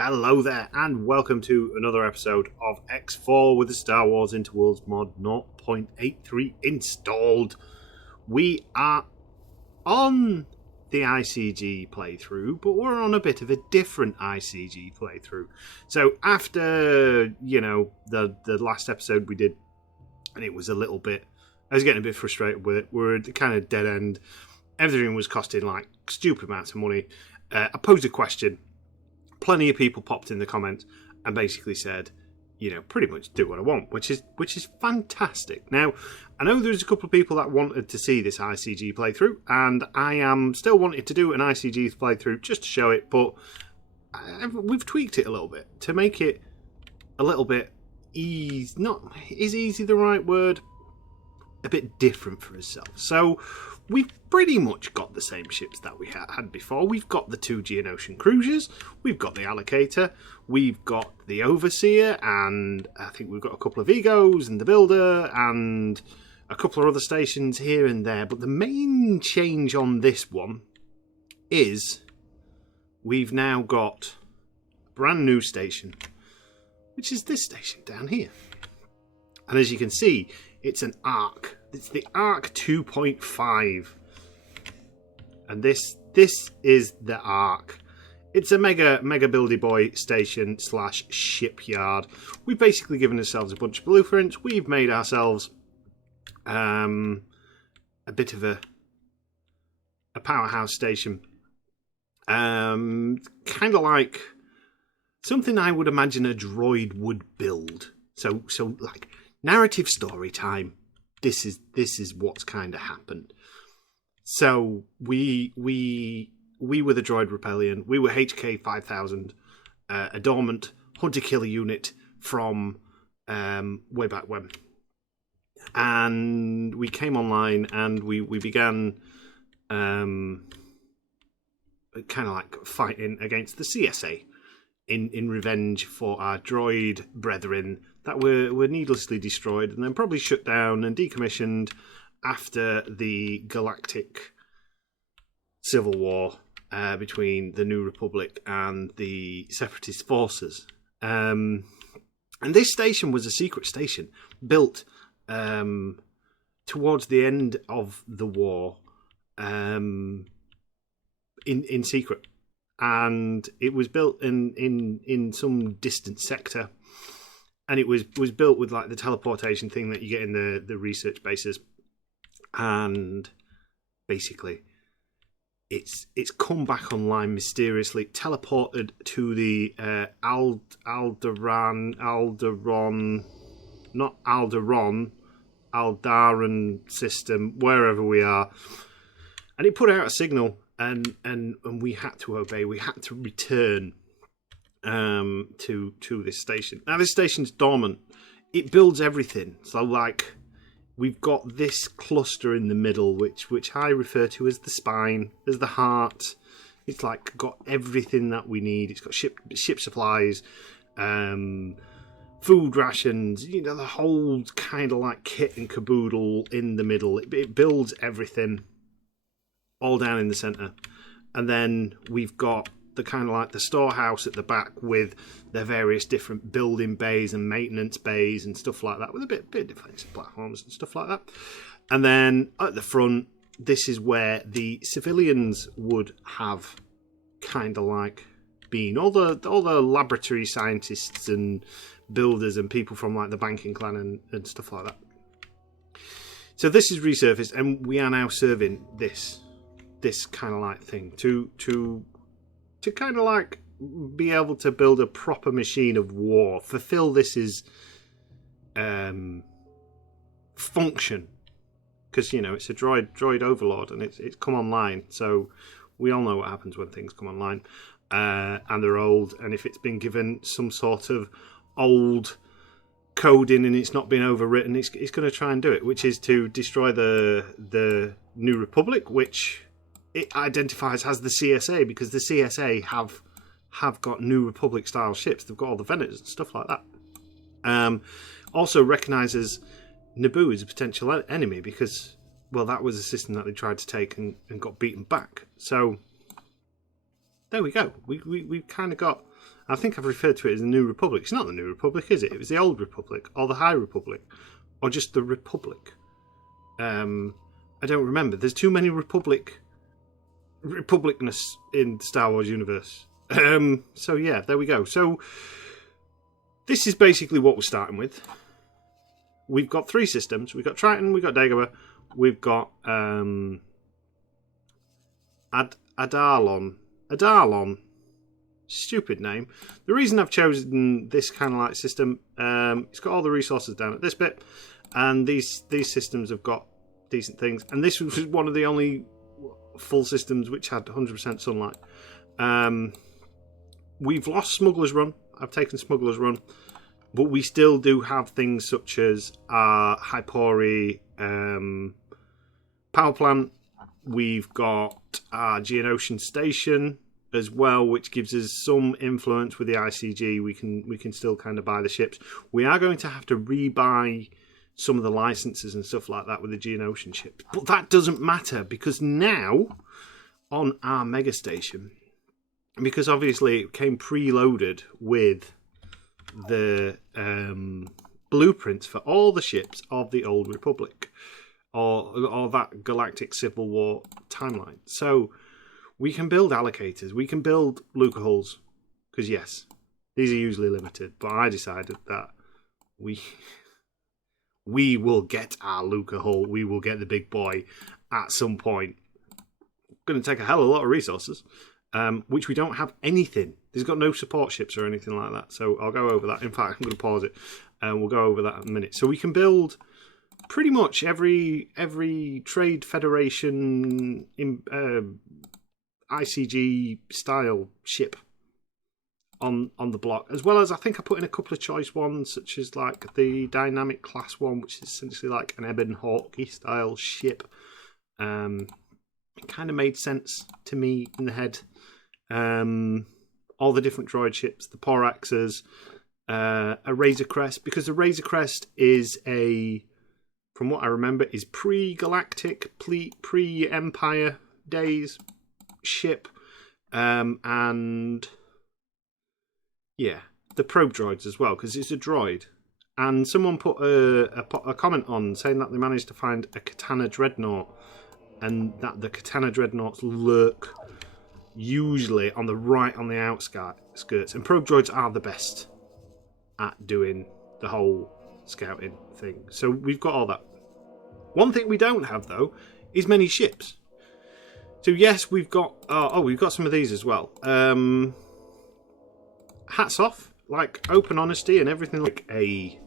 Hello there, and welcome to another episode of X4 with the Star Wars Interworlds mod 0.83 installed. We are on the ICG playthrough, but we're on a bit of a different ICG playthrough. So after, the last episode we did, and it was a little bit, I was getting a bit frustrated with it. We're at the kind of dead end. Everything was costing like stupid amounts of money. I posed a question. Plenty of people popped in the comments and basically said, pretty much do what I want, which is fantastic. Now, I know there's a couple of people that wanted to see this ICG playthrough, and I am still wanting to do an ICG playthrough just to show it, but we've tweaked it a little bit to make it a little bit is easy the right word? A bit different for ourselves. So we've pretty much got the same ships that we had before. We've got the two Geonosian cruisers, we've got the Allocator, we've got the Overseer, and I think we've got a couple of Egos and the Builder and a couple of other stations here and there. But the main change on this one is we've now got a brand new station, which is this station down here. And as you can see, it's an ARK. It's the ARK 2.5. And this is the ARK. It's a mega buildy boy station / shipyard. We've basically given ourselves a bunch of blueprints. We've made ourselves a bit of a powerhouse station. Kind of like something I would imagine a droid would build. So like narrative story time. This is what's kind of happened. So we were the Droid Rebellion. We were HK 5000, a dormant hunter-killer unit from way back when. And we came online and we began kind of like fighting against the CSA in revenge for our droid brethren that were needlessly destroyed and then probably shut down and decommissioned after the galactic civil war between the New Republic and the Separatist forces. And this station was a secret station built towards the end of the war in secret. And it was built in some distant sector. And it was built with like the teleportation thing that you get in the research bases. And basically, it's come back online mysteriously, teleported to the Aldaran system, wherever we are. And it put out a signal, and we had to obey. We had to return to this station. Now this station's dormant. It builds everything. So like we've got this cluster in the middle, which I refer to as the spine, as the heart. It's like got everything that we need. It's got ship supplies, food rations, the whole kind of like kit and caboodle in the middle. It builds everything all down in the center. And then we've got the kind of like the storehouse at the back with their various different building bays and maintenance bays and stuff like that, with a bit of defensive platforms and stuff like that. And then at the front, this is where the civilians would have kind of like been all the laboratory scientists and builders and people from like the banking clan and stuff like that. So this is resurfaced, and we are now serving this kind of like thing to kind of like be able to build a proper machine of war, fulfill this function, because it's a droid overlord and it's come online. So we all know what happens when things come online, and they're old, and if it's been given some sort of old coding and it's not been overwritten, it's going to try and do it, which is to destroy the New Republic, which it identifies as the CSA, because the CSA have got New Republic style ships. They've got all the Venetors and stuff like that. Also recognises Naboo as a potential enemy because, well, that was a system that they tried to take and got beaten back. So there we go. We've kind of got I think I've referred to it as the New Republic. It's not the New Republic, is it? It was the Old Republic, or the High Republic, or just the Republic. I don't remember. There's too many republicness in the Star Wars universe. So yeah, there we go. So this is basically what we're starting with. We've got 3 systems. We've got Triton, we've got Dagobah, we've got Adalon. Stupid name. The reason I've chosen this kind of like system, it's got all the resources down at this bit, and these systems have got decent things. And this was one of the only full systems which had 100% sunlight. We've lost Smuggler's Run. I've taken Smuggler's Run, but we still do have things such as our Hypori power plant. We've got our Geonosian station as well, which gives us some influence with the ICG. We can still kind of buy the ships. We are going to have to rebuy some of the licenses and stuff like that with the Geonosian ships, but that doesn't matter because now on our mega station, because obviously it came preloaded with the blueprints for all the ships of the Old Republic, or that Galactic Civil War timeline. So we can build allocators, we can build Luca hulls, because yes, these are usually limited, but I decided that we will get our Luca hull, we will get the big boy at some point. Going to take a hell of a lot of resources, which we don't have anything. There's got no support ships or anything like that, so I'll go over that. In fact, I'm going to pause it, and we'll go over that in a minute. So we can build pretty much every Trade Federation ICG style ship on the block, as well as I think I put in a couple of choice ones, such as like the Dynamic Class 1, which is essentially like an Ebon Hawkeye style ship. It kind of made sense to me in the head. All the different droid ships, the Poraxes, a Razor Crest, because the Razor Crest is from what I remember, is pre-galactic, pre-Empire days ship, and yeah, the probe droids as well, because it's a droid. And someone put a comment on saying that they managed to find a Katana Dreadnought, and that the Katana Dreadnoughts lurk usually on the outskirts, and probe droids are the best at doing the whole scouting thing. So we've got all that. One thing we don't have though is many ships. So yes, we've got we've got some of these as well. Hats off, like open honesty and everything, like a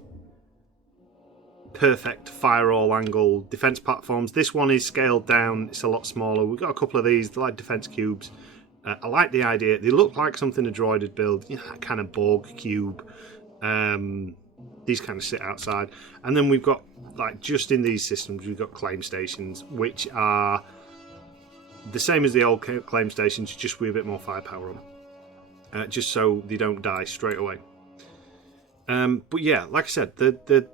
perfect fire all angle defense platforms. This one is scaled down, it's a lot smaller. We've got a couple of these, they're like defense cubes. I like the idea. They look like something a droid would build, you know, that kind of Borg cube. These kind of sit outside. And then we've got, like, just in these systems, we've got claim stations, which are the same as the old claim stations, just with a bit more firepower on, just so they don't die straight away. But yeah, like I said, the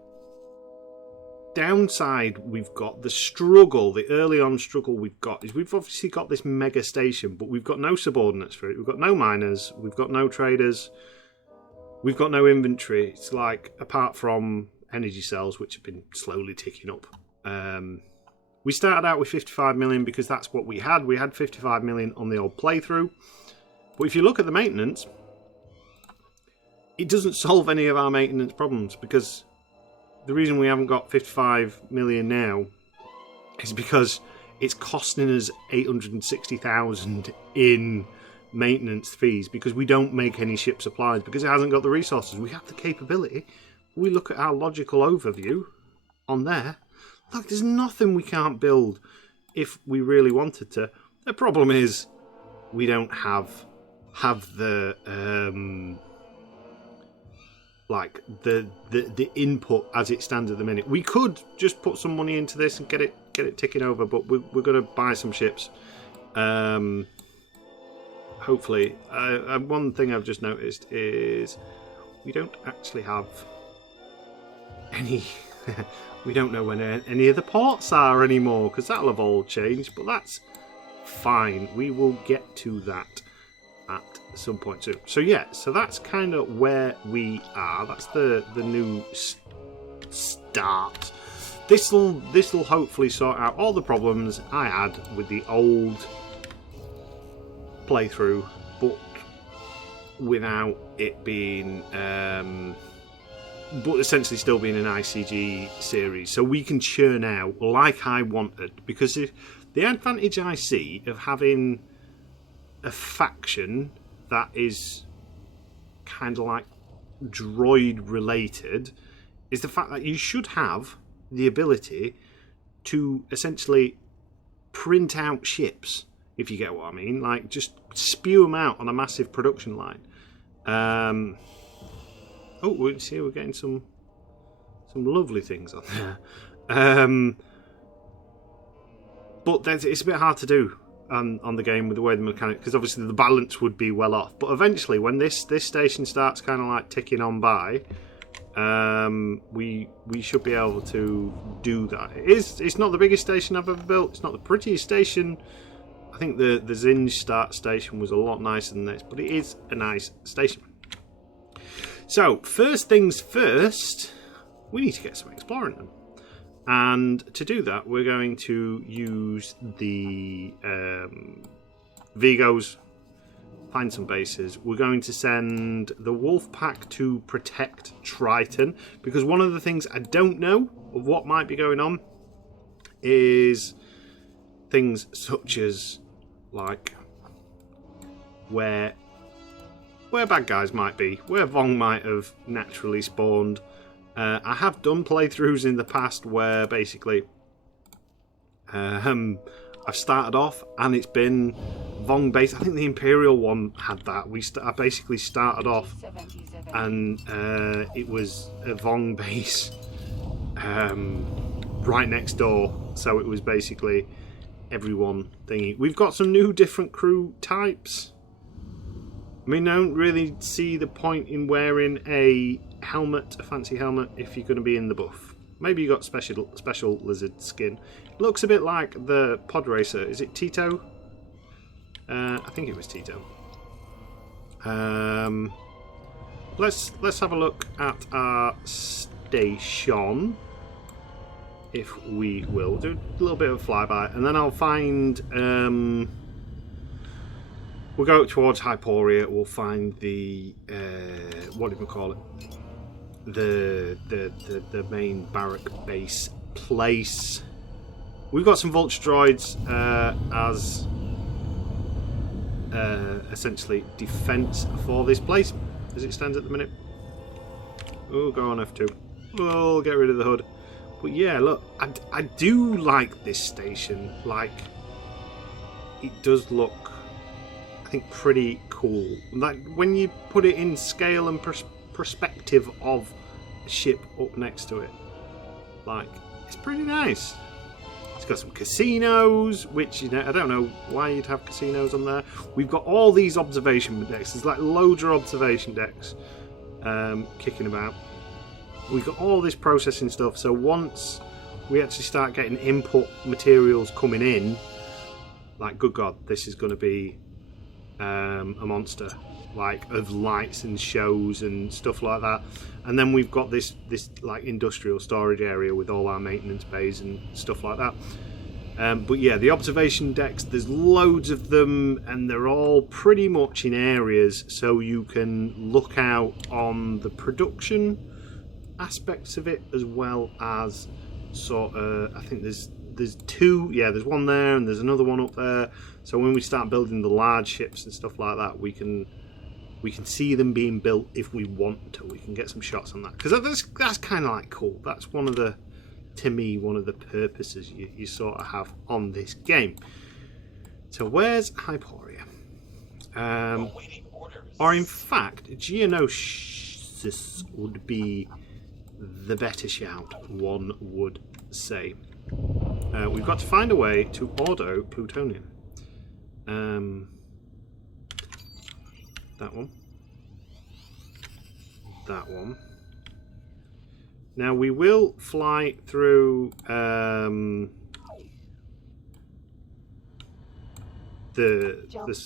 downside we've got, the early on struggle we've got, is we've obviously got this mega station, but we've got no subordinates for it. We've got no miners, we've got no traders, we've got no inventory. It's like, apart from energy cells, which have been slowly ticking up. We started out with 55 million because that's what we had. We had 55 million on the old playthrough. But if you look at the maintenance, it doesn't solve any of our maintenance problems, because the reason we haven't got 55 million now is because it's costing us 860,000 in maintenance fees, because we don't make any ship supplies, because it hasn't got the resources. We have the capability. We look at our logical overview on there. Look, there's nothing we can't build if we really wanted to. The problem is we don't have the like the input as it stands at the minute. We could just put some money into this and get it ticking over, but we're going to buy some ships. Hopefully, one thing I've just noticed is we don't actually have any. We don't know when any of the ports are anymore, because that'll have all changed. But that's fine. We will get to that at some point soon. So yeah, so that's kind of where we are. That's the new start. This will hopefully sort out all the problems I had with the old playthrough, but without it being but essentially still being an ICG series, so we can churn out like I wanted. Because the advantage I see of having a faction that is kind of like droid related is the fact that you should have the ability to essentially print out ships, if you get what I mean, like just spew them out on a massive production line. Oh, we see we're getting some lovely things on there. But it's a bit hard to do on the game with the way the mechanic, because obviously the balance would be well off. But eventually, when this station starts kind of like ticking on by, we should be able to do that. It's not the biggest station I've ever built. It's not the prettiest station. I think the Zinj start station was a lot nicer than this, but it is a nice station. So, first things first, we need to get some exploring done. And to do that, we're going to use the Vigos, find some bases. We're going to send the Wolf Pack to protect Triton, because one of the things I don't know of what might be going on is things such as, like, where bad guys might be, where Vong might have naturally spawned. I have done playthroughs in the past where basically I've started off and it's been Vong base. I think the Imperial one had that. I basically started off and it was a Vong base right next door. So it was basically everyone thingy. We've got some new different crew types. I mean, I don't really see the point in wearing a fancy helmet, if you're going to be in the buff. Maybe you got special lizard skin. Looks a bit like the pod racer. Is it Tito? I think it was Tito. Let's have a look at our station, if we will. Do a little bit of a flyby, and then I'll find. We'll go towards Hyporia. We'll find the what do we call it? The main barrack base place. We've got some vulture droids as essentially defense for this place as it stands at the minute. Oh, go on F2. We'll get rid of the hood. But yeah, look, I do like this station. Like, it does look, I think, pretty cool. Like when you put it in scale and perspective of a ship up next to it, like, it's pretty nice. It's got some casinos, which, you know, I don't know why you'd have casinos on there. We've got all these observation decks. There's like loads of observation decks kicking about. We've got all this processing stuff. So once we actually start getting input materials coming in, like, good God, this is going to be a monster, like, of lights and shows and stuff like that. And then we've got this like industrial storage area with all our maintenance bays and stuff like that. But yeah, the observation decks, there's loads of them, and they're all pretty much in areas so you can look out on the production aspects of it, as well as sort of, I think there's two, yeah, there's one there and there's another one up there. So when we start building the large ships and stuff like that, we can see them being built if we want to. We can get some shots on that, because that's kind of like cool. That's one of the, to me, one of the purposes you sort of have on this game. So where's Hyporia? Or in fact, Geonosis would be the better shout, one would say. We've got to find a way to order plutonium. That one. That one. Now we will fly through the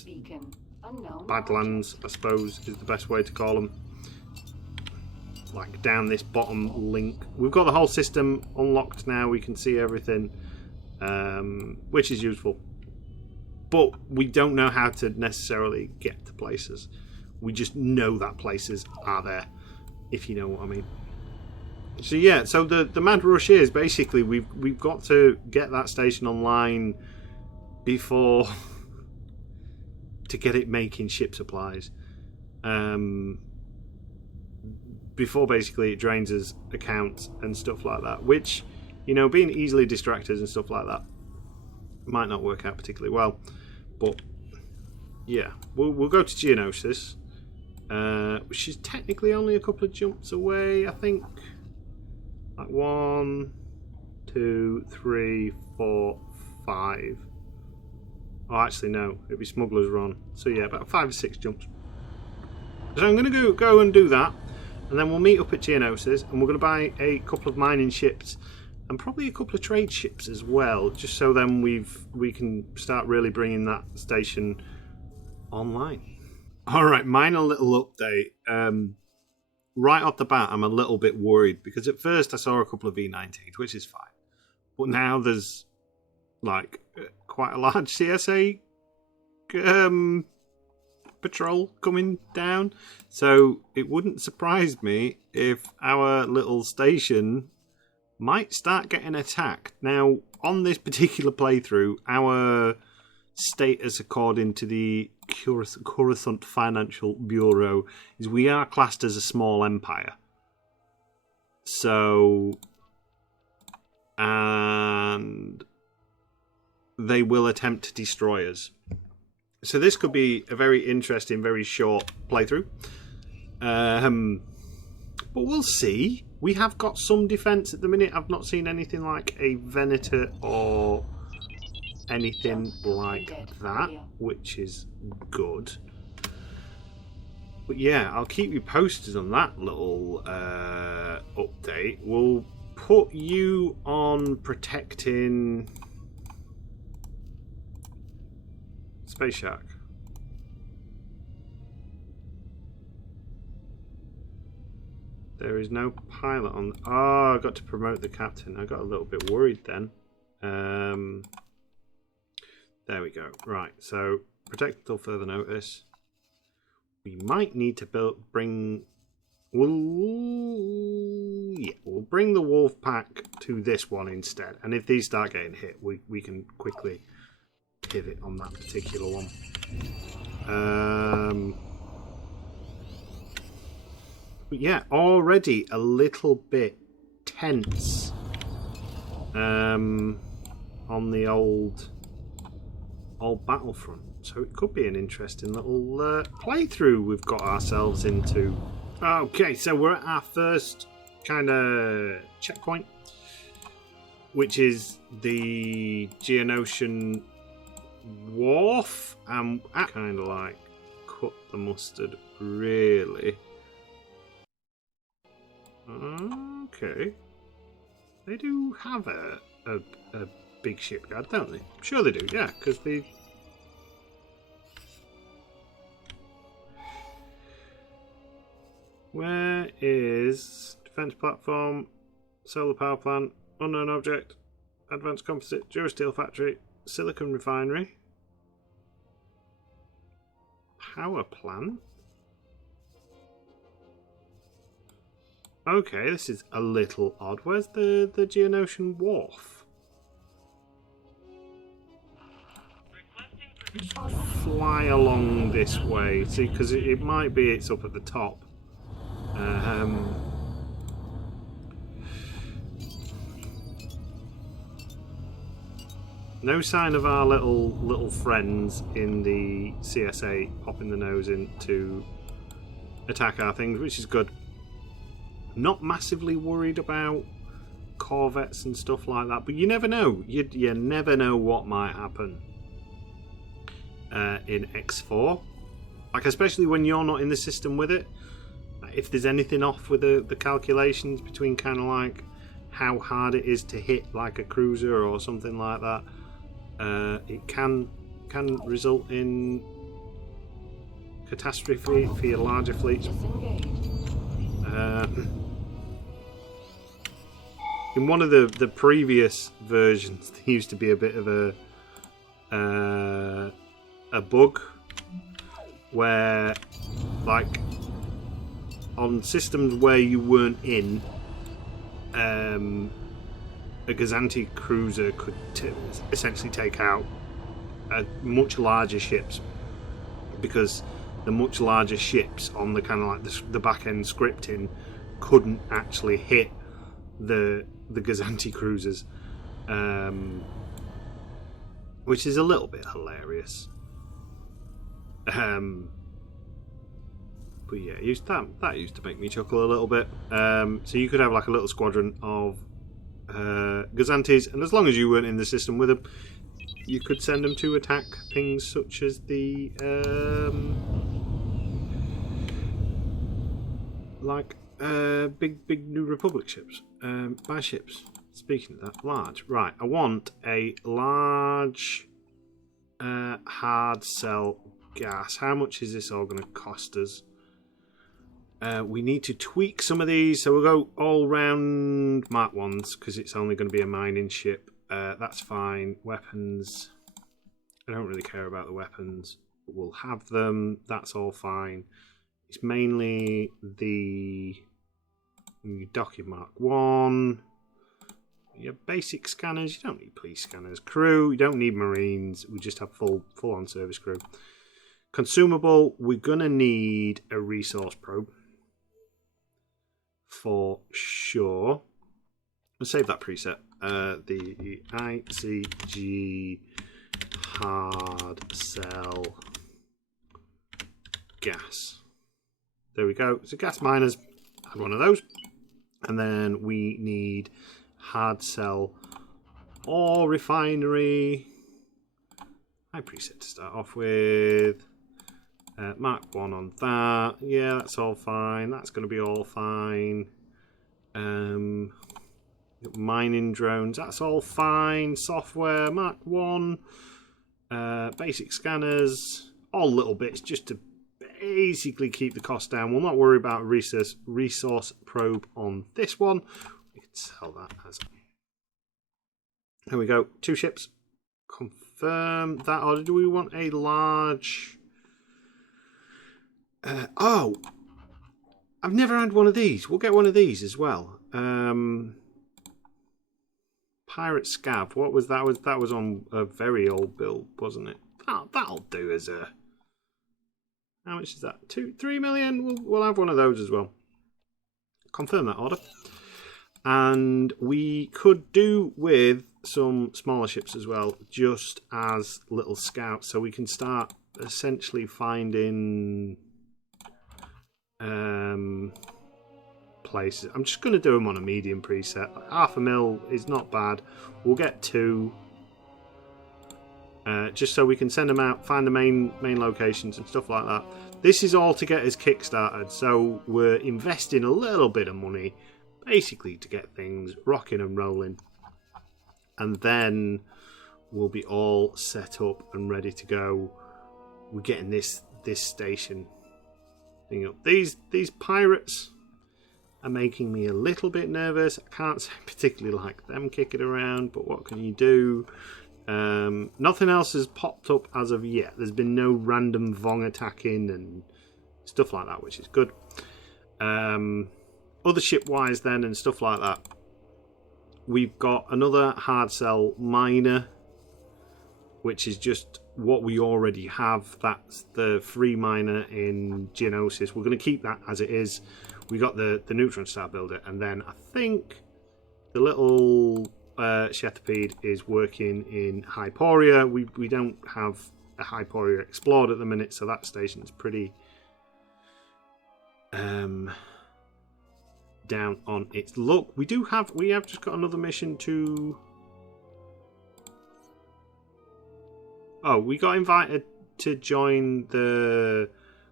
beacon. Badlands, I suppose, is the best way to call them. Like down this bottom link. We've got the whole system unlocked now. We can see everything, which is useful. But we don't know how to necessarily get to places. We just know that places are there, if you know what I mean. So yeah, so the mad rush is basically we've got to get that station online before to get it making ship supplies. Before basically it drains us accounts and stuff like that, which, you know, being easily distracted and stuff like that might not work out particularly well. But yeah, we'll go to Geonosis, which is technically only a couple of jumps away, I think. Like 1, 2, 3, 4, 5. Oh, actually no, it'd be Smuggler's Run. So yeah, about 5 or 6 jumps. So I'm going to go and do that, and then we'll meet up at Geonosis, and we're going to buy a couple of mining ships, and probably a couple of trade ships as well, just so then we can start really bringing that station online. All right, minor little update. Right off the bat, I'm a little bit worried because at first I saw a couple of V19s, which is fine, but now there's like quite a large CSA patrol coming down, so it wouldn't surprise me if our little station might start getting attacked. Now, on this particular playthrough, our status according to the Coruscant Financial Bureau is we are classed as a small empire. So, and they will attempt to destroy us. So this could be a very interesting, very short playthrough. But we'll see. We have got some defence at the minute. I've not seen anything like a Venator or anything like that, which is good. But yeah, I'll keep you posted on that little update. We'll put you on protecting Space Shark. There is no pilot on. Oh, I got to promote the captain. I got a little bit worried then. There we go. Right, so protect until further notice. We might need to bring. We'll bring the wolf pack to this one instead. And if these start getting hit, we can quickly pivot on that particular one. But yeah, already a little bit tense on the old Battlefront. So it could be an interesting little playthrough we've got ourselves into. Okay, so we're at our first kind of checkpoint, which is the Geonosian Wharf. I kind of like cut the mustard, really. Okay. They do have a big shipyard, don't they? I'm sure they do, yeah, because they... Where is defense platform, solar power plant, unknown object, advanced composite, durasteel factory, silicon refinery, power plant? Okay, this is a little odd. Where's the Geonosian Wharf? Fly along this way. See, because it might be it's up at the top. No sign of our little friends in the CSA popping the nose in to attack our things, which is good. Not massively worried about corvettes and stuff like that, but you never know. You never know what might happen in X4. Like, especially when you're not in the system with it. If there's anything off with the calculations between kind of like how hard it is to hit like a cruiser or something like that, it can result in catastrophe for your larger fleets. In one of the previous versions, there used to be a bit of a bug where, like, on systems where you weren't in, a Gazanti cruiser could essentially take out much larger ships, because the much larger ships on the kind of like the back end scripting couldn't actually hit the Gazanti cruisers, which is a little bit hilarious. But yeah, that used to make me chuckle a little bit. So you could have like a little squadron of Gazantis, and as long as you weren't in the system with them, you could send them to attack things such as the big New Republic ships, buy ships. Speaking of that, large. Right, I want a large hard sell gas. How much is this all going to cost us? We need to tweak some of these, so we'll go all round Mark 1s because it's only going to be a mining ship. That's fine. Weapons, I don't really care about the weapons, but we'll have them. That's all fine. It's mainly the docking Mark 1. Your basic scanners. You don't need police scanners. Crew, you don't need marines. We just have full-on service crew. Consumable, we're going to need a resource probe for sure. We'll save that preset. The ICG hard sell gas. There we go. So gas miners, have one of those. And then we need hard sell ore refinery. High preset to start off with. Mark 1 on that. Yeah, that's all fine. That's going to be all fine. Mining drones, that's all fine. Software, Mark 1. Basic scanners, all little bits just to basically keep the cost down. We'll not worry about resource probe on this one. We can sell that as. Here we go. 2 ships. Confirm that. Or do we want a large? Oh, I've never had one of these. We'll get one of these as well. Pirate Scav. What was that? That was on a very old build, wasn't it? That'll do as a. How much is that? 3 million. We'll have one of those as well. Confirm that order. And we could do with some smaller ships as well, just as little scouts, so we can start essentially finding places. I'm just going to do them on a medium preset. 500,000 is not bad. We'll get 2, just so we can send them out, find the main locations and stuff like that. This is all to get us kickstarted, so we're investing a little bit of money basically to get things rocking and rolling, and then we'll be all set up and ready to go. We're getting this station thing up. These pirates are making me a little bit nervous. I can't say I particularly like them kicking around, but what can you do? Nothing else has popped up as of yet. There's been no random Vong attacking and stuff like that, which is good. Other ship-wise then and stuff like that, we've got another hard sell miner, which is just what we already have. That's the free miner in Geonosis. We're going to keep that as it is. We got the neutron star builder, and then I think the little Shetapede is working in Hyporia. We don't have a Hyporia explored at the minute, so that station is pretty down on its luck. We have just got another mission to. Oh, we got invited to join the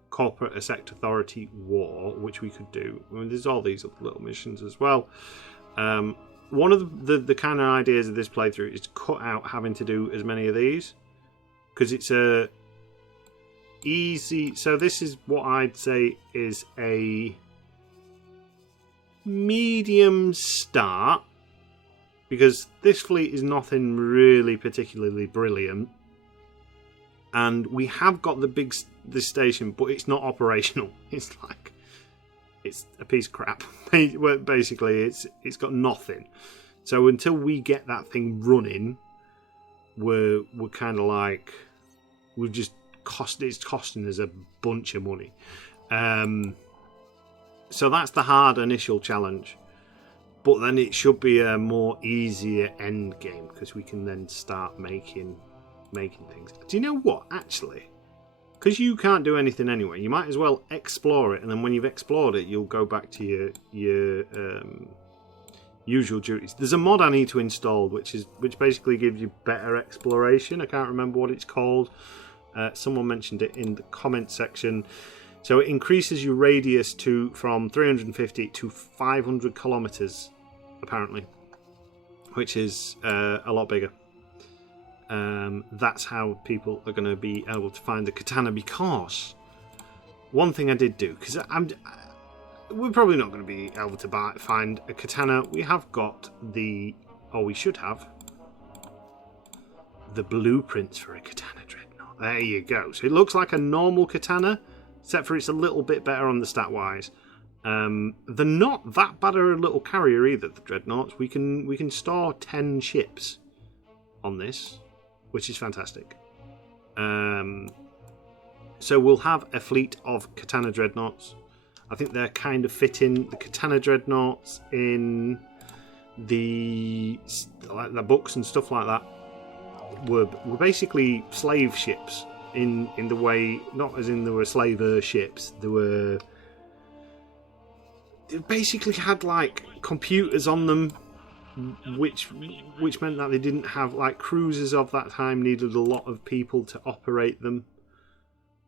Corporate Sect Authority War, which we could do. I mean, there's all these other little missions as well. One of the kind of ideas of this playthrough is to cut out having to do as many of these, because it's easy. So this is what I'd say is a medium start, because this fleet is nothing really particularly brilliant, and we have got this station, but it's not operational. It's a piece of crap. Basically, it's got nothing. So until we get that thing running, we're kind of like, it's costing us a bunch of money. So that's the hard initial challenge, but then it should be a more easier end game, because we can then start making things. Do you know what, actually? Because you can't do anything anyway, you might as well explore it, and then when you've explored it, you'll go back to your usual duties. There's a mod I need to install, which basically gives you better exploration. I can't remember what it's called. Someone mentioned it in the comment section. So it increases your radius from 350 to 500 kilometers, apparently, which is a lot bigger. That's how people are going to be able to find the katana, because one thing I did do, because we're probably not going to be able to find a katana. We have got we should have the blueprints for a katana dreadnought. There you go. So it looks like a normal katana, except for it's a little bit better on the stat wise. They're not that bad of a little carrier either, the dreadnoughts. We can store 10 ships on this, which is fantastic. So we'll have a fleet of katana dreadnoughts. I think they're kind of fitting. The katana dreadnoughts in the books and stuff like that were basically slave ships in the way, not as in there were slaver ships. They basically had like computers on them, which meant that they didn't have, like, cruisers of that time needed a lot of people to operate them,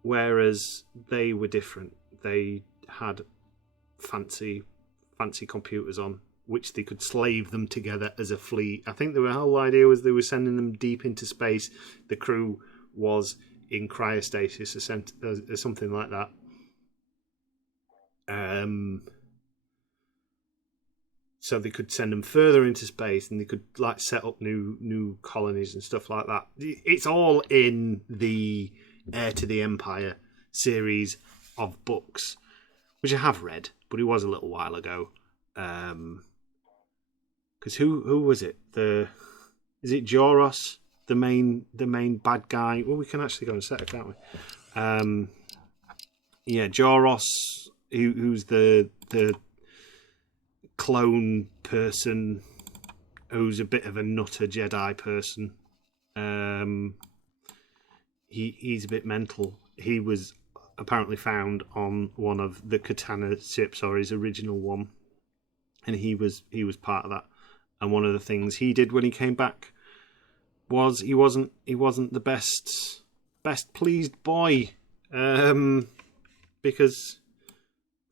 whereas they were different. They had fancy computers on, which they could slave them together as a fleet. I think the whole idea was they were sending them deep into space. The crew was in cryostasis or something like that. So they could send them further into space, and they could like set up new colonies and stuff like that. It's all in the Heir to the Empire series of books, which I have read, but it was a little while ago. Because who was it? Is it Joros, the main bad guy? Well, we can actually go and set it, can't we? Yeah, Joros, who's the clone person, who's a bit of a nutter Jedi person. He's a bit mental. He was apparently found on one of the katana ships, or his original one, and he was part of that. And one of the things he did when he came back was he wasn't the best pleased boy, because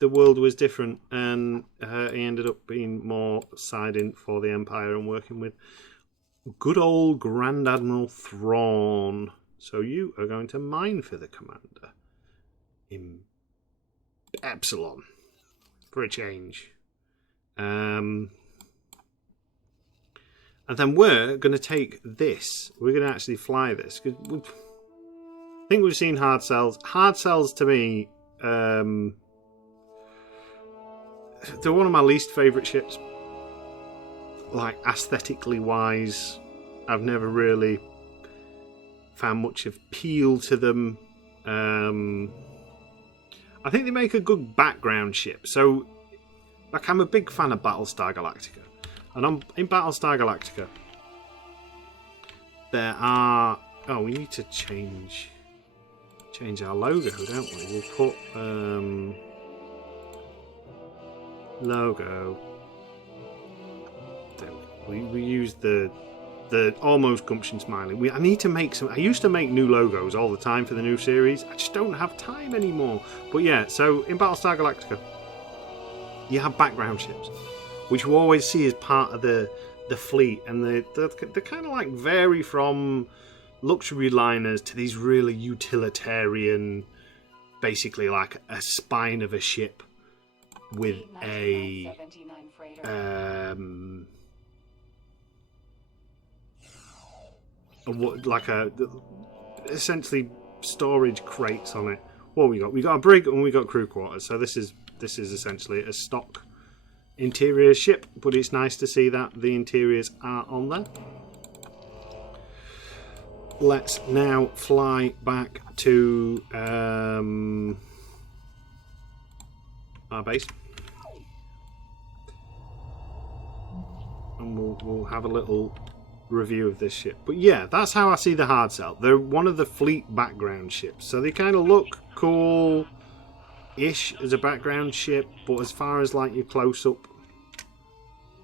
the world was different, and he ended up being more siding for the Empire and working with good old Grand Admiral Thrawn. So you are going to mine for the commander in Epsilon for a change. And then we're going to take this. We're going to actually fly this. I think we've seen hard cells. Hard cells, to me, they're one of my least favourite ships. Like, aesthetically wise, I've never really found much appeal to them. I think they make a good background ship. So, like, I'm a big fan of Battlestar Galactica. And in Battlestar Galactica, there are... Oh, we need to change our logo, don't we? We'll put... logo. We use the almost gumption smiley. I need to make some. I used to make new logos all the time for the new series. I just don't have time anymore. But yeah, so in Battlestar Galactica, you have background ships, which you always see as part of the fleet, and they kind of like vary from luxury liners to these really utilitarian, basically like a spine of a ship with a essentially storage crates on it. What we got? We got a brig and we got crew quarters. So this is essentially a stock interior ship, but it's nice to see that the interiors are on there. Let's now fly back to our base, and we'll have a little review of this ship. But yeah, that's how I see the hard sell. They're one of the fleet background ships, so they kind of look cool-ish as a background ship, but as far as like your close-up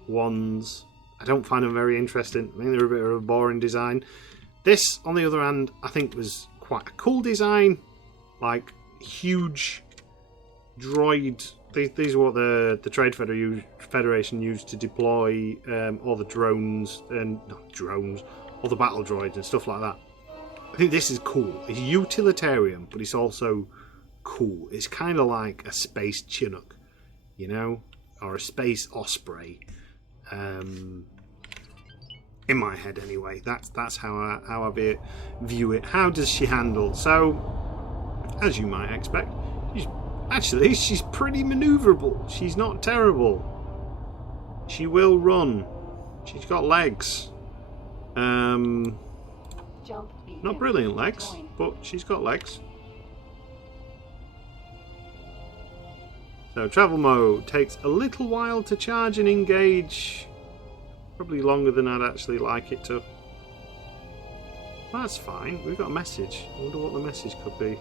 ones, I don't find them very interesting. I think they're a bit of a boring design. This, on the other hand, I think was quite a cool design. Like, huge droid. These are what the Trade Federation used to deploy all the drones, and not drones, all the battle droids and stuff like that. I think this is cool. It's utilitarian, but it's also cool. It's kind of like a space Chinook, you know, or a space Osprey. In my head, anyway. That's how I view it. How does she handle? So, as you might expect, she's pretty maneuverable. She's not terrible. She will run. She's got legs. Not brilliant legs, but she's got legs. So travel mode takes a little while to charge and engage. Probably longer than I'd actually like it to. That's fine. We've got a message. I wonder what the message could be.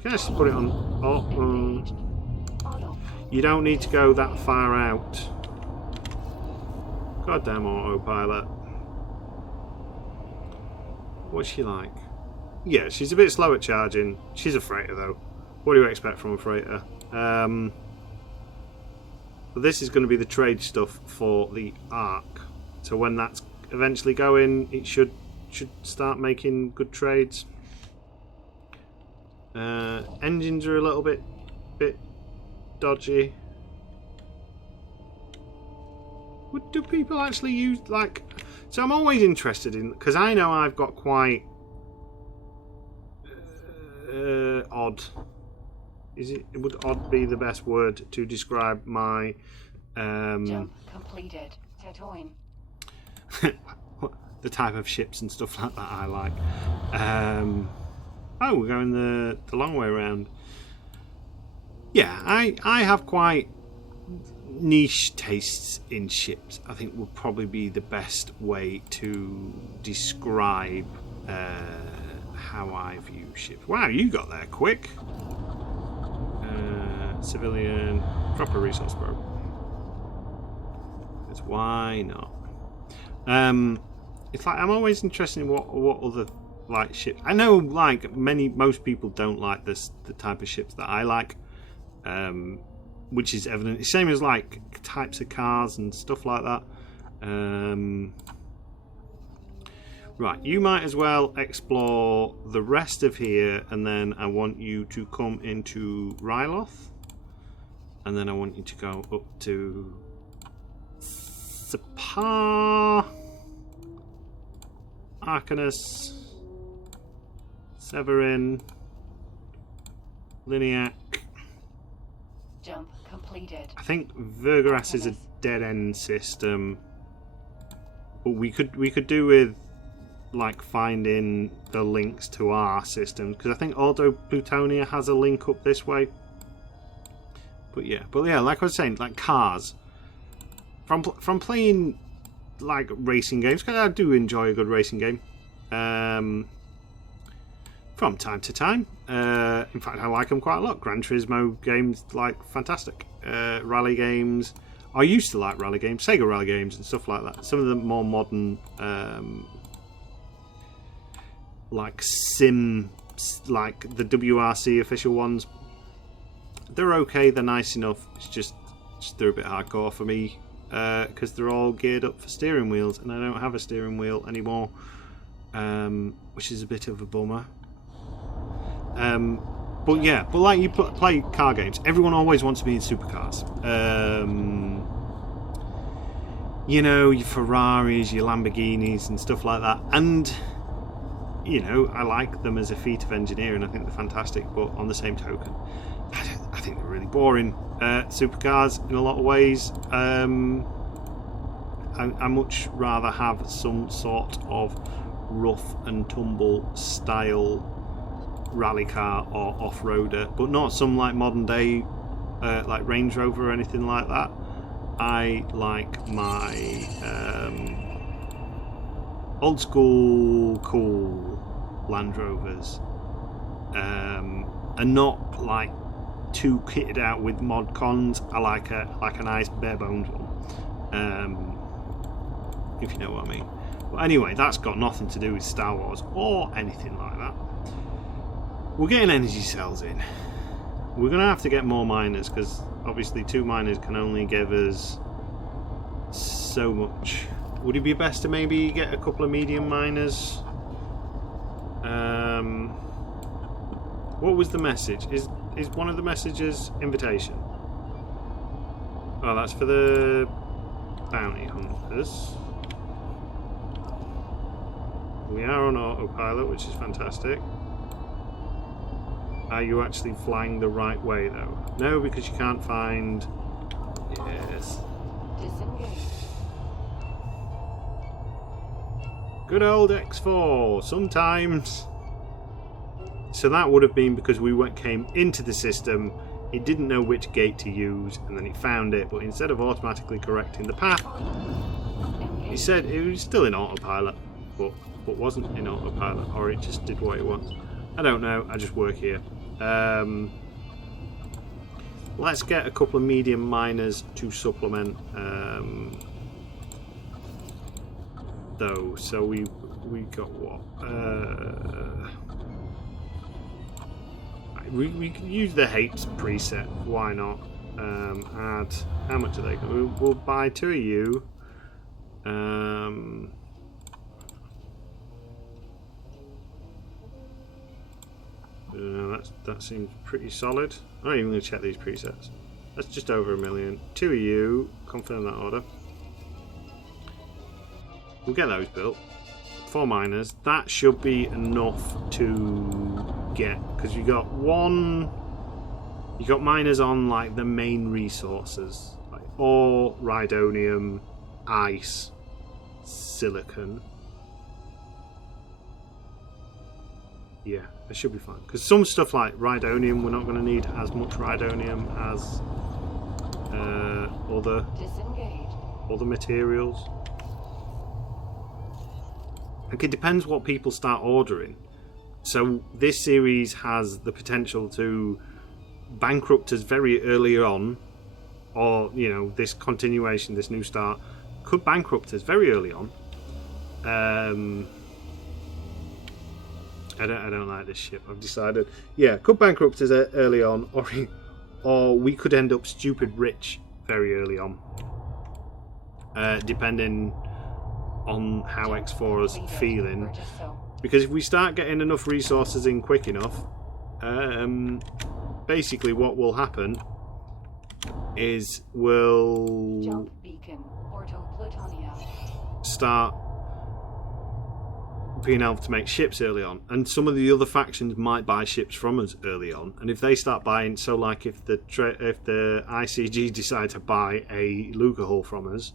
Can I just put it on? Oh, you don't need to go that far out. Goddamn autopilot. What's she like? Yeah, she's a bit slow at charging. She's a freighter though. What do you expect from a freighter? But this is going to be the trade stuff for the ARK. So when that's eventually going, it should start making good trades. Engines are a little bit dodgy. What do people actually use? Like, so I'm always interested in, because I know I've got quite odd. Would odd be the best word to describe my jump completed. the type of ships and stuff like that I like. Oh, we're going the long way around. Yeah, I have quite niche tastes in ships. I think would probably be the best way to describe how I view ships. Wow, you got there quick. Civilian, drop a resource probe. Because why not? It's like I'm always interested in what other like ships. I know like most people don't like the type of ships that I like, which is evident. It's same as like types of cars and stuff like that. Right, you might as well explore the rest of here, and then I want you to come into Ryloth, and then I want you to go up to Separ, Arcanus, Severin, Liniac. Jump completed. I think Vergaras is a dead-end system, but we could do with like finding the links to our systems, because I think Auto Plutonia has a link up this way. But yeah, like I was saying, like cars. From playing like racing games, because I do enjoy a good racing game. From time to time. In fact, I like them quite a lot. Gran Turismo games, like, fantastic. Rally games. I used to like rally games, Sega rally games and stuff like that. Some of the more modern, like sim, like the WRC official ones, they're okay. They're nice enough. It's just they're a bit hardcore for me, because they're all geared up for steering wheels, and I don't have a steering wheel anymore. which is a bit of a bummer. But like you play car games, everyone always wants to be in supercars. You know, your Ferraris, your Lamborghinis and stuff like that. And, you know, I like them as a feat of engineering. I think they're fantastic. But on the same token, I think they're really boring. Supercars in a lot of ways. I much rather have some sort of rough and tumble style rally car or off-roader, but not some like modern day like Range Rover or anything like that. I like my old school cool Land Rovers, and not like too kitted out with mod cons. I like a nice bare bones one, if you know what I mean. But anyway, that's got nothing to do with Star Wars or anything like that. We're getting energy cells in. We're going to have to get more miners, because obviously 2 miners can only give us so much. Would it be best to maybe get a couple of medium miners? What was the message? Is one of the messages invitation? Oh, that's for the bounty hunters. We are on autopilot, which is fantastic. Are you actually flying the right way though? No, because you can't find... Yes. Good old X4, sometimes. So that would have been because we came into the system, it didn't know which gate to use, and then it found it, but instead of automatically correcting the path, he said it was still in autopilot, but wasn't in autopilot, or it just did what it wants. I don't know, I just work here. Let's get a couple of medium miners to supplement though. So we got what? We can use the Hapes preset, why not? Add, how much are they? We'll buy 2 of you. That seems pretty solid. I'm not even going to check these presets. That's just over 1 million. 2 of you, confirm that order. We'll get those built. 4 miners. That should be enough to get, because you got miners on like the main resources, like ore, rhydonium, ice, silicon. Yeah, it should be fine. Because some stuff like rhydonium, we're not going to need as much rhydonium as other materials. Like, it depends what people start ordering. So this series has the potential to bankrupt us very early on, or you know, this continuation, this new start could bankrupt us very early on. I don't like this ship. I've decided. Yeah, could bankrupt us early on, or we could end up stupid rich very early on, depending on how X4 is feeling. Because if we start getting enough resources in quick enough, basically what will happen is we'll start being able to make ships early on, and some of the other factions might buy ships from us early on. And if they start buying, so like if the ICG decide to buy a Luger hull from us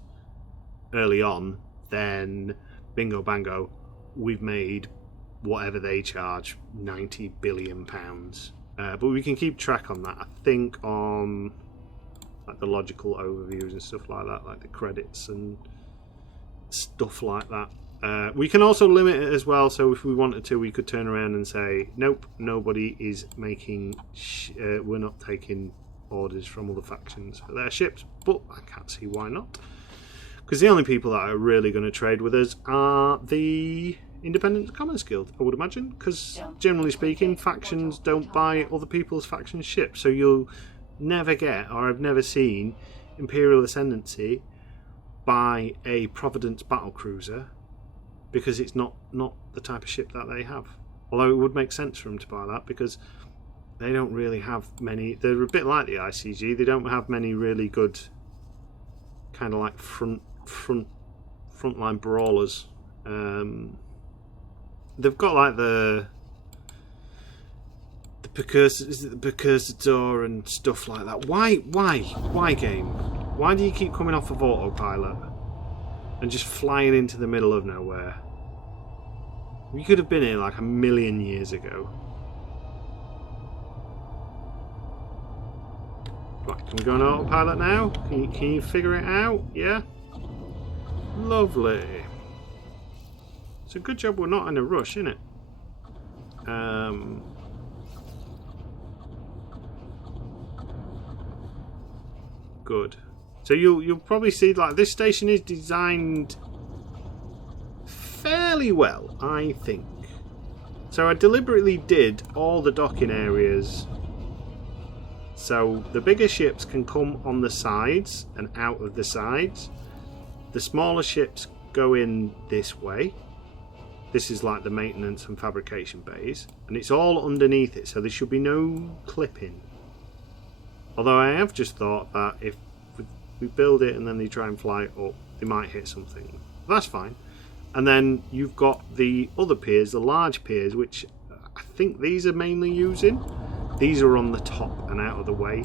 early on, then bingo bango, we've made whatever they charge, £90 billion. But we can keep track on that. I think on like the logical overviews and stuff like that, like the credits and stuff like that. We can also limit it as well, so if we wanted to, we could turn around and say, nope, nobody is making, we're not taking orders from other factions for their ships, but I can't see why not. Because the only people that are really going to trade with us are the Independent Commerce Guild, I would imagine, because generally speaking, factions don't buy other people's faction ships, so you'll never get, or I've never seen, Imperial Ascendancy buy a Providence battlecruiser because it's not the type of ship that they have. Although it would make sense for them to buy that, because they don't really have many. They're a bit like the ICG. They don't have many really good kind of like frontline brawlers. They've got like the precursor and stuff like that. Why game? Why do you keep coming off of autopilot and just flying into the middle of nowhere? We could have been here like a million years ago. Right, can we go on autopilot now? Can you figure it out? Yeah? Lovely. It's a good job we're not in a rush, isn't it? Good. So you'll probably see like this station is designed fairly well, I think. So I deliberately did all the docking areas so the bigger ships can come on the sides and out of the sides. The smaller ships go in this way. This is like the maintenance and fabrication bays, and it's all underneath it, so there should be no clipping. Although I have just thought that if we build it and then they try and fly it up, they might hit something. That's fine. And then you've got the other piers, the large piers, which I think these are mainly using. These are on the top and out of the way.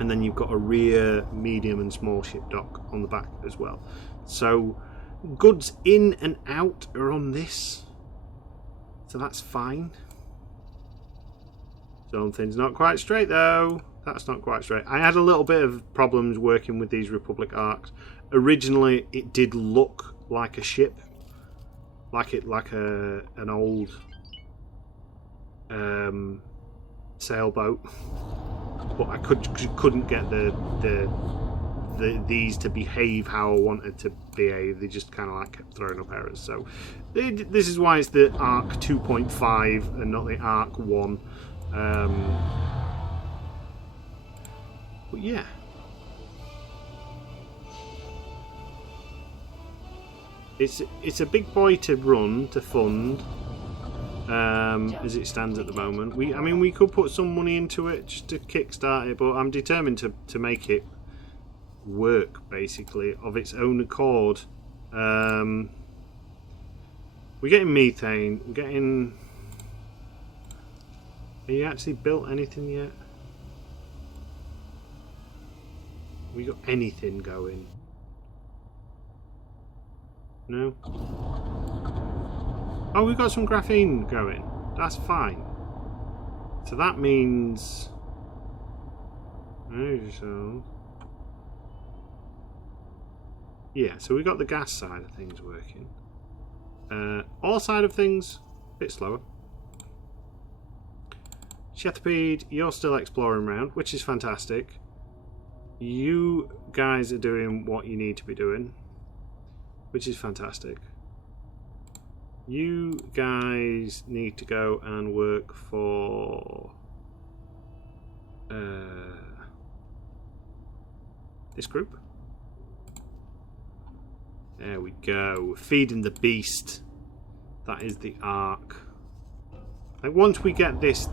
And then you've got a rear, medium and small ship dock on the back as well. So goods in and out are on this. So that's fine. Something's not quite straight though. That's not quite straight. I had a little bit of problems working with these Republic ARKs. Originally it did look like a ship. Like an old sailboat. But I couldn't get these to behave how I wanted to behave. They just kind of like kept throwing up errors. So this is why it's the ARK 2.5 and not the ARK 1. But yeah. It's a big boy to run, to fund. As it stands at the moment. I mean we could put some money into it just to kickstart it, but I'm determined to make it work basically of its own accord. We're getting methane, we're getting... Have you actually built anything yet? We got anything going? No? Oh, we've got some graphene going. That's fine. So that means... Yeah, so we got the gas side of things working. All side of things, a bit slower. Shetapede, you're still exploring around, which is fantastic. You guys are doing what you need to be doing, which is fantastic. You guys need to go and work for this group. There we go. Feeding the beast. That is the ARK. Like once we get this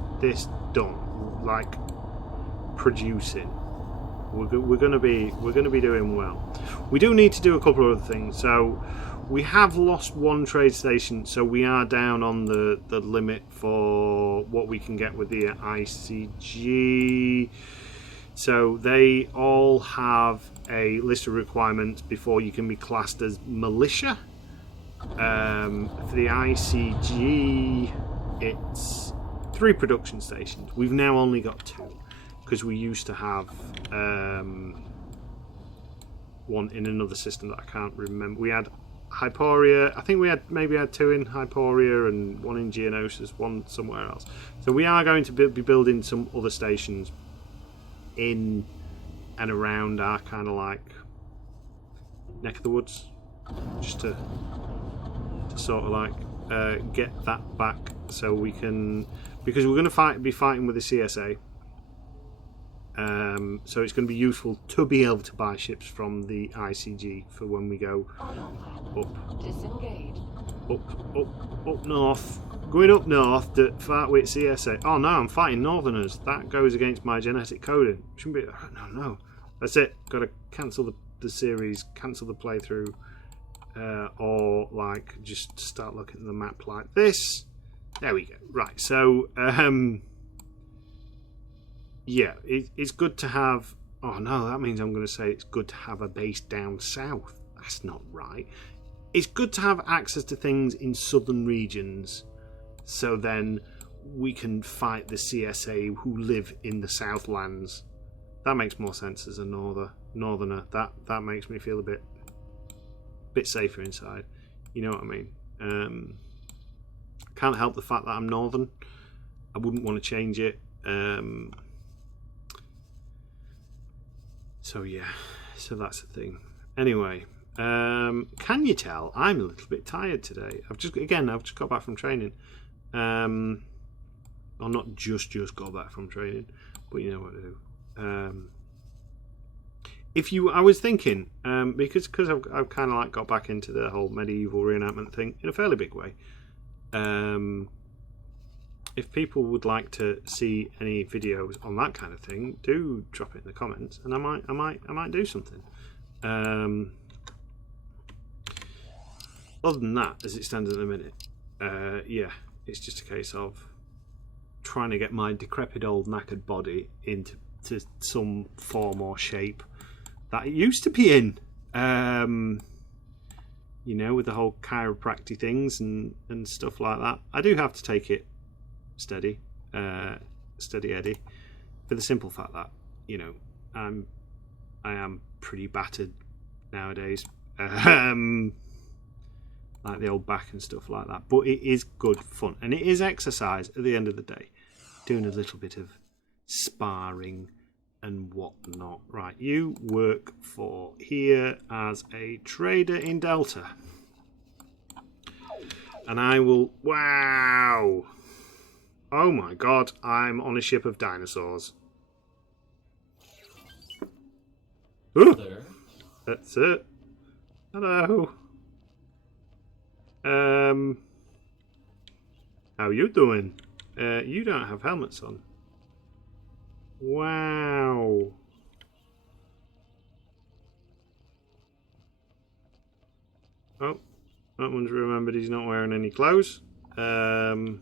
done, like producing, we're gonna be doing well. We do need to do a couple of other things. So we have lost one trade station, so we are down on the limit for what we can get with the ICG. So they all have a list of requirements before you can be classed as militia. For the ICG, it's 3 production stations. We've now only got 2 because we used to have one in another system that I can't remember. We had Hyporia. I think we maybe had 2 in Hyporia and 1 in Geonosis, 1 somewhere else. So we are going to be building some other stations in and around our kind of like neck of the woods, just to sort of like get that back, so we can, because we're going to be fighting with the CSA. So it's going to be useful to be able to buy ships from the ICG for when we go up. Disengage. Up north. Going up north to fight with CSA. Oh no, I'm fighting Northerners. That goes against my genetic coding. Shouldn't be. No. That's it. Got to cancel the series, cancel the playthrough, or like just start looking at the map like this. There we go. Right. So, yeah, it's good to have. Oh no, that means I'm going to say it's good to have a base down south. That's not right. It's good to have access to things in southern regions, so then we can fight the CSA who live in the Southlands. That makes more sense as a northerner. That makes me feel a bit safer inside. You know what I mean? Can't help the fact that I'm northern. I wouldn't want to change it. So yeah, so that's the thing. Anyway. Can you tell I'm a little bit tired today? I've just got back from training. Or not just got back from training, but you know what to do. I was thinking, because I've kind of like got back into the whole medieval reenactment thing in a fairly big way. If people would like to see any videos on that kind of thing, do drop it in the comments, and I might do something. Other than that, as it stands at the minute, yeah, it's just a case of trying to get my decrepit old knackered body into some form or shape that it used to be in. You know, with the whole chiropractic things and stuff like that. I do have to take it steady Eddie, for the simple fact that, you know, I am pretty battered nowadays. Like the old back and stuff like that, but it is good fun and it is exercise at the end of the day, doing a little bit of sparring and whatnot. Right, you work for here as a trader in Delta, and I will. Wow, oh my god, I'm on a ship of dinosaurs. Ooh, There. that's it. Hello. How you doing? You don't have helmets on. Wow. Oh, that one's remembered he's not wearing any clothes. Wow,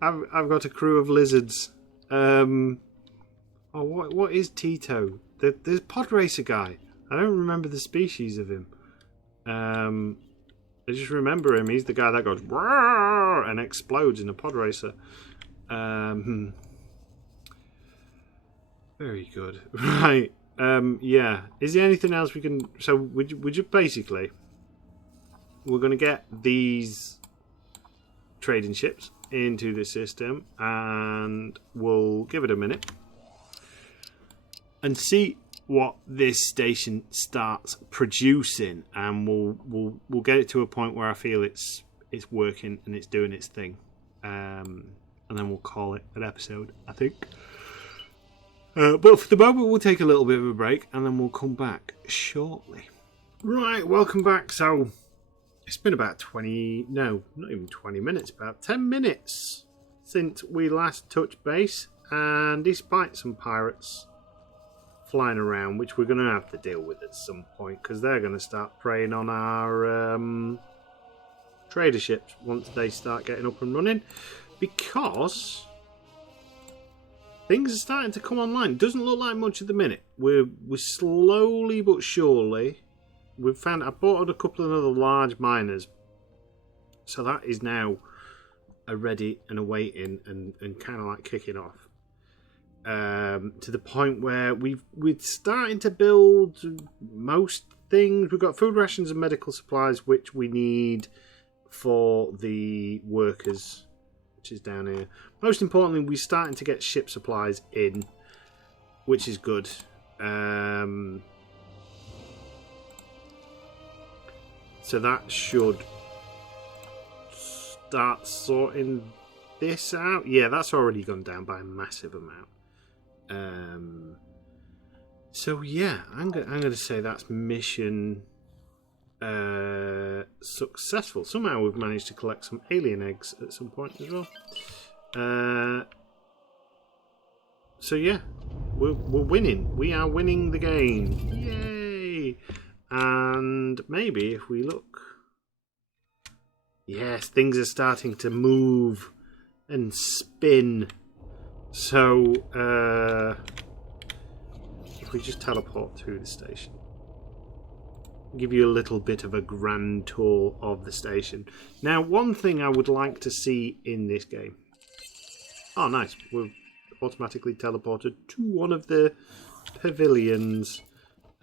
I've got a crew of lizards. Oh, what is Tito? The pod racer guy. I don't remember the species of him. I just remember him. He's the guy that goes "Roar" and explodes in a pod racer. Very good. Right. Yeah. Is there anything else we can? So would you basically? We're going to get these trading ships into the system, and we'll give it a minute and see what this station starts producing, and we'll get it to a point where I feel it's working and it's doing its thing, and then we'll call it an episode, I think. But for the moment, we'll take a little bit of a break, and then we'll come back shortly. Right, welcome back. So it's been about 20, no, not even 20 minutes, about 10 minutes since we last touched base, and despite some pirates flying around, which we're going to have to deal with at some point, because they're going to start preying on our trader ships once they start getting up and running, because things are starting to come online. Doesn't look like much at the minute. We're slowly but surely. We've found. I bought a couple of other large miners, so that is now a ready and awaiting and kind of like kicking off. To the point where we're starting to build most things. We've got food rations and medical supplies, which we need for the workers, which is down here. Most importantly, we're starting to get ship supplies in, which is good. So that should start sorting this out. Yeah, that's already gone down by a massive amount. So yeah, I'm going to say that's mission successful. Somehow we've managed to collect some alien eggs at some point as well. So yeah, we're winning. We are winning the game. Yay! And maybe if we look, yes, things are starting to move and spin. So if we just teleport through the station, give you a little bit of a grand tour of the station. Now, one thing I would like to see in this game. Oh, nice. We're automatically teleported to one of the pavilions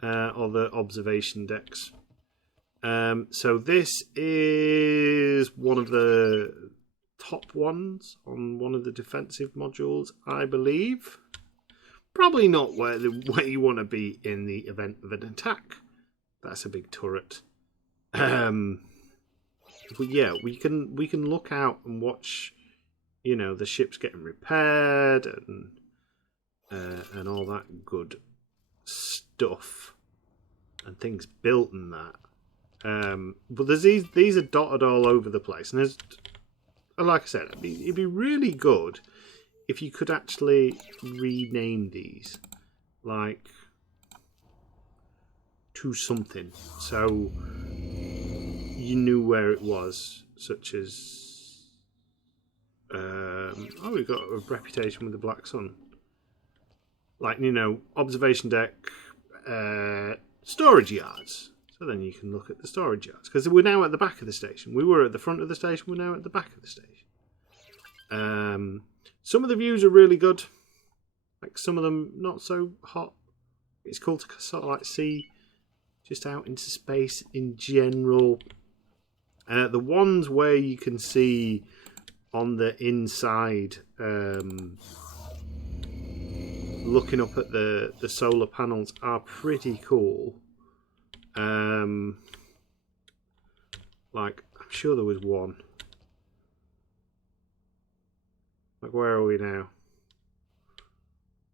or the observation decks. So this is one of the top ones on one of the defensive modules, I believe. Probably not where you want to be in the event of an attack. That's a big turret. But yeah, we can look out and watch, you know, the ships getting repaired and all that good stuff and things built and that. But there's these are dotted all over the place, and there's, like I said, it'd be really good if you could actually rename these, like, to something, so you knew where it was, such as oh, we've got a reputation with the Black Sun, like, you know, observation deck, storage yards. So then you can look at the storage yards, because we're now at the back of the station. We were at the front of the station, we're now at the back of the station. Some of the views are really good, like some of them not so hot. It's cool to sort of like see just out into space in general. The ones where you can see on the inside, looking up at the solar panels, are pretty cool. Like, I'm sure there was one. Like, where are we now?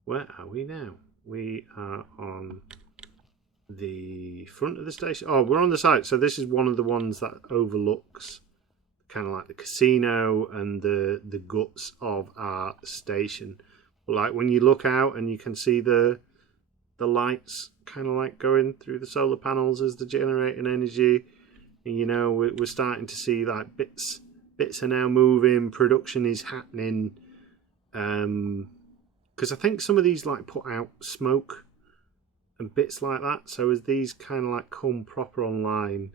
Where are we now? We are on the front of the station. Oh, we're on the side. So this is one of the ones that overlooks kind of like the casino and the guts of our station. But like when you look out and you can see the lights kind of like going through the solar panels as they're generating energy, and you know, we're starting to see like bits are now moving, production is happening, because I think some of these like put out smoke and bits like that, so as these kind of like come proper online,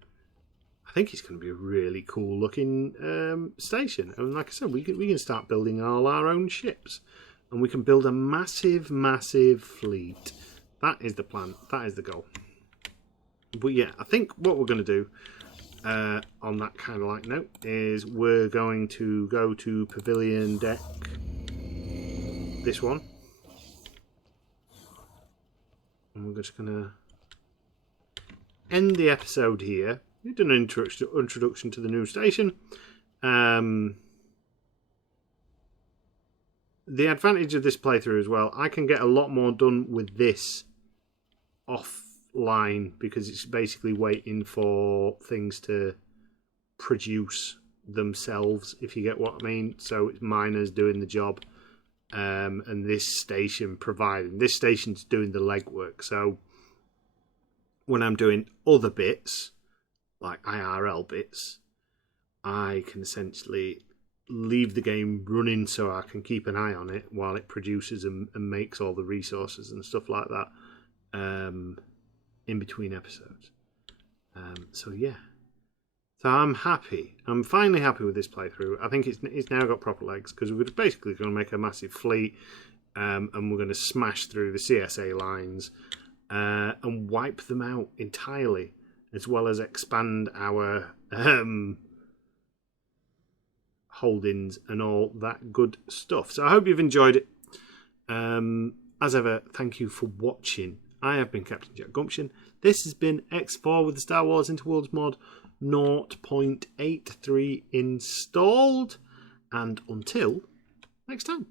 I think it's going to be a really cool looking station. And like I said, we can start building all our own ships, and we can build a massive fleet. That is the plan, that is the goal. But yeah, I think what we're going to do on that kind of like note is we're going to go to Pavilion Deck, this one, and we're just going to end the episode here. We've done an introduction to the new station. The advantage of this playthrough as well, I can get a lot more done with this offline, because it's basically waiting for things to produce themselves, if you get what I mean. So it's miners doing the job, and this station providing. This station's doing the legwork. So when I'm doing other bits, like IRL bits, I can essentially leave the game running so I can keep an eye on it while it produces and makes all the resources and stuff like that in between episodes. So yeah, so I'm happy. I'm finally happy with this playthrough. I think it's now got proper legs, because we're basically going to make a massive fleet, and we're going to smash through the CSA lines and wipe them out entirely, as well as expand our holdings and all that good stuff. So I hope you've enjoyed it. As ever, thank you for watching. I have been Captain Jack Gumption. This has been X4 with the Star Wars Interworlds mod 0.83 installed, And until next time.